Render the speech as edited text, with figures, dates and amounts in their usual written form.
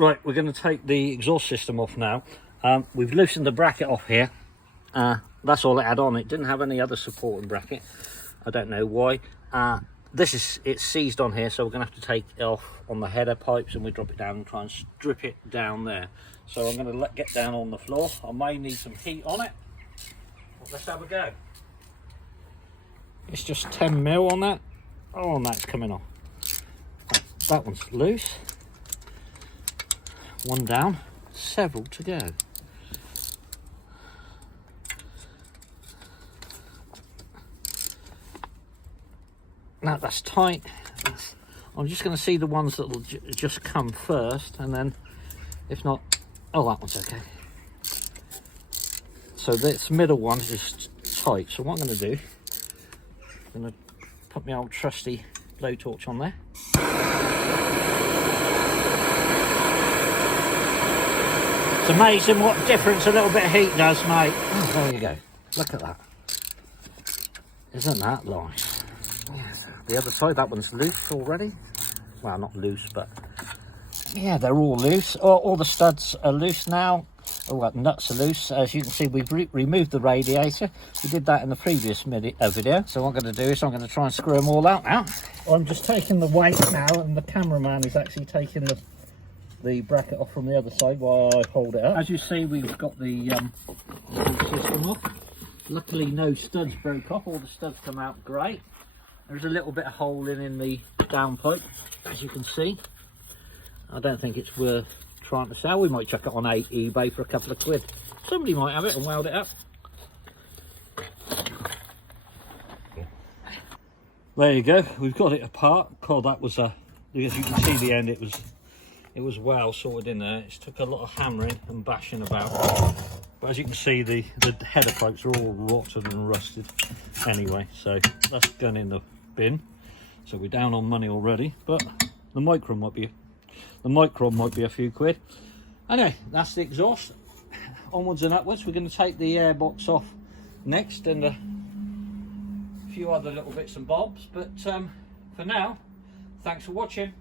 Right, we're going to take the exhaust system off now. We've loosened the bracket off here. That's all it had on. It didn't have any other supporting bracket. I don't know why. It's seized on here, so we're going to have to take it off on the header pipes, and we drop it down and try and strip it down there. So I'm going to get down on the floor. I may need some heat on it. Well, let's have a go. It's just 10 mil on that. Oh, and that's coming off. That one's loose. One down, several to go. Now that's tight. I'm just going to see the ones that will just come first, and then if not, oh, that one's okay. So this middle one is tight. So what I'm going to do, I'm going to put my old trusty blowtorch on there. It's amazing what difference a little bit of heat does, mate. Oh, there you go. Look at that. Isn't that nice? Yes. The other side, that one's loose already. Well, not loose, but yeah, they're all loose. All the studs are loose now. All the nuts are loose. As you can see, we've removed the radiator. We did that in the previous video. So what I'm going to do is I'm going to try and screw them all out now. I'm just taking the weight now, and the cameraman is actually taking the bracket off from the other side while I hold it up. As you see, we've got the system off. Luckily no studs broke off, all the studs come out great. There's a little bit of hole in the downpipe, as you can see. I don't think it's worth trying to sell. We might chuck it on eBay for a couple of quid. Somebody might have it and weld it up. There you go, we've got it apart. God, that was as you can see the end, it was well sorted in there. It took a lot of hammering and bashing about, but as you can see, the header pipes are all rotten and rusted anyway, so that's going in the bin. So we're down on money already, but the micron might be a few quid. Anyway, that's the exhaust. Onwards and upwards. We're going to take the airbox off next, and a few other little bits and bobs, but for now, thanks for watching.